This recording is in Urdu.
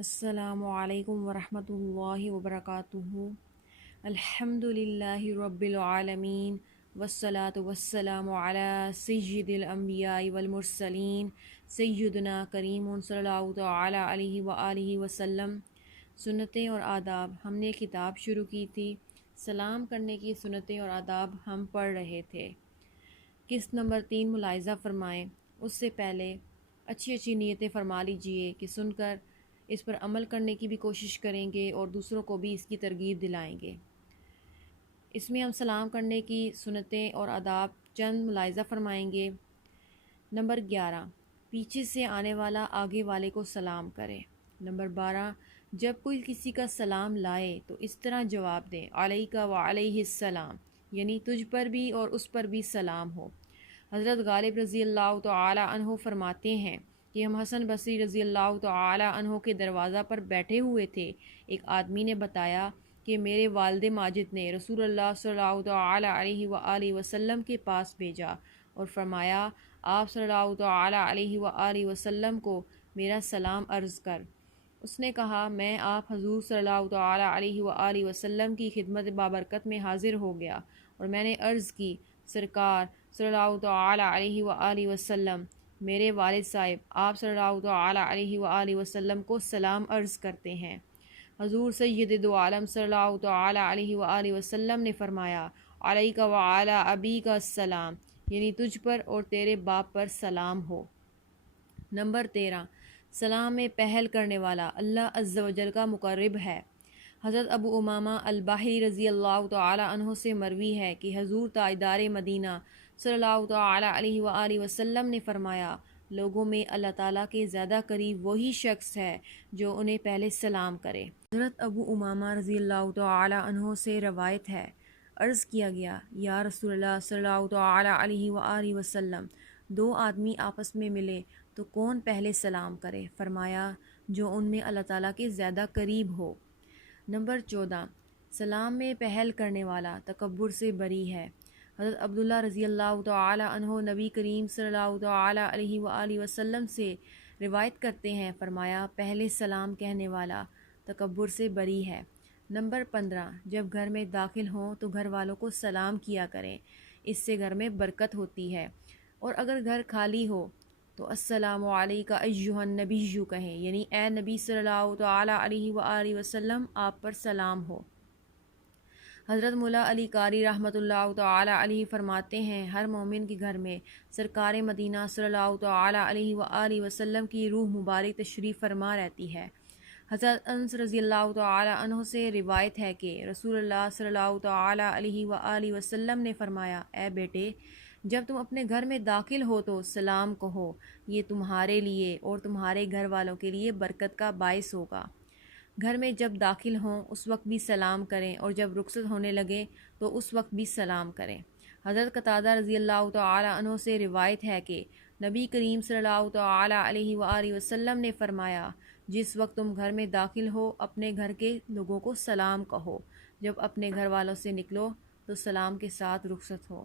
السلام علیکم ورحمۃ اللہ وبرکاتہ۔ الحمد للہ رب العالمین والصلاة والسلام علی سید الانبیاء والمرسلین سیدنا کریم صلی اللہ تعالی علیہ وآلہ وسلم۔ سنتیں اور آداب، ہم نے کتاب شروع کی تھی، سلام کرنے کی سنتیں اور آداب ہم پڑھ رہے تھے۔ قسط نمبر 3 ملاحظہ فرمائیں، اس سے پہلے اچھی نیتیں فرما لیجئے کہ سن کر اس پر عمل کرنے کی بھی کوشش کریں گے اور دوسروں کو بھی اس کی ترغیب دلائیں گے۔ اس میں ہم سلام کرنے کی سنتیں اور آداب چند ملاحظہ فرمائیں گے۔ نمبر 11، پیچھے سے آنے والا آگے والے کو سلام کرے۔ نمبر 12، جب کوئی کسی کا سلام لائے تو اس طرح جواب دے، علیک وعلیہ السلام، یعنی تجھ پر بھی اور اس پر بھی سلام ہو۔ حضرت غالب رضی اللہ تعالی عنہ فرماتے ہیں کہ ہم حسن بصری رضی اللہ تعالی عنہ کے دروازہ پر بیٹھے ہوئے تھے، ایک آدمی نے بتایا کہ میرے والد ماجد نے رسول اللہ صلی اللہ تعالی علیہ وآلہ وسلم کے پاس بھیجا اور فرمایا، آپ صلی اللہ تعالی علیہ وآلہ وسلم کو میرا سلام عرض کر۔ اس نے کہا، میں آپ حضور صلی اللہ تعالی علیہ وآلہ وسلم کی خدمت بابرکت میں حاضر ہو گیا اور میں نے عرض کی، سرکار صلی اللہ تعالی علیہ وآلہ وسلم، میرے والد صاحب آپ صلی اللہ تعالی علیہ وآلہ وسلم کو سلام عرض کرتے ہیں۔ حضور سید دو عالم صلی اللہ تعالی علیہ وآلہ وسلم نے فرمایا، علیک وعلی ابیک السلام، یعنی تجھ پر اور تیرے باپ پر سلام ہو۔ نمبر 13، سلام میں پہل کرنے والا اللہ عز و جل کا مقرب ہے۔ حضرت ابو امامہ الباہلی رضی اللہ تعالی عنہ سے مروی ہے کہ حضور تاجدار مدینہ صلی اللہ تعالی علیہ وآلہ وسلم نے فرمایا، لوگوں میں اللہ تعالیٰ کے زیادہ قریب وہی شخص ہے جو انہیں پہلے سلام کرے۔ حضرت ابو امامہ رضی اللہ تعالی عنہ سے روایت ہے، عرض کیا گیا، یا رسول اللہ صلی اللہ تعالی علیہ وآلہ وسلم، دو آدمی آپس میں ملے تو کون پہلے سلام کرے؟ فرمایا، جو ان میں اللہ تعالیٰ کے زیادہ قریب ہو۔ نمبر 14، سلام میں پہل کرنے والا تکبر سے بری ہے۔ حضرت عبداللہ رضی اللہ تعالی عنہ نبی کریم صلی اللہ تعالی علیہ وآلہ وسلم سے روایت کرتے ہیں، فرمایا، پہلے سلام کہنے والا تکبر سے بری ہے۔ نمبر 15، جب گھر میں داخل ہوں تو گھر والوں کو سلام کیا کریں، اس سے گھر میں برکت ہوتی ہے، اور اگر گھر خالی ہو تو السلام علیکم ایھا النبی کہیں، یعنی اے نبی صلی اللہ تعالی علیہ وآلہ وسلم، آپ پر سلام ہو۔ حضرت مولا علی قاری رحمۃ اللہ تعالی علیہ فرماتے ہیں، ہر مومن کے گھر میں سرکار مدینہ صلی اللہ تعالی علیہ وآلہ وسلم کی روح مبارک تشریف فرما رہتی ہے۔ حضرت انس رضی اللہ تعالی عنہ سے روایت ہے کہ رسول اللہ صلی اللہ تعالی علیہ وآلہ وسلم نے فرمایا، اے بیٹے، جب تم اپنے گھر میں داخل ہو تو سلام کہو، یہ تمہارے لیے اور تمہارے گھر والوں کے لیے برکت کا باعث ہوگا۔ گھر میں جب داخل ہوں اس وقت بھی سلام کریں، اور جب رخصت ہونے لگے تو اس وقت بھی سلام کریں۔ حضرت قتادہ رضی اللہ تعالی عنہ سے روایت ہے کہ نبی کریم صلی اللہ تعالی علیہ وآلہ وسلم نے فرمایا، جس وقت تم گھر میں داخل ہو اپنے گھر کے لوگوں کو سلام کہو، جب اپنے گھر والوں سے نکلو تو سلام کے ساتھ رخصت ہو۔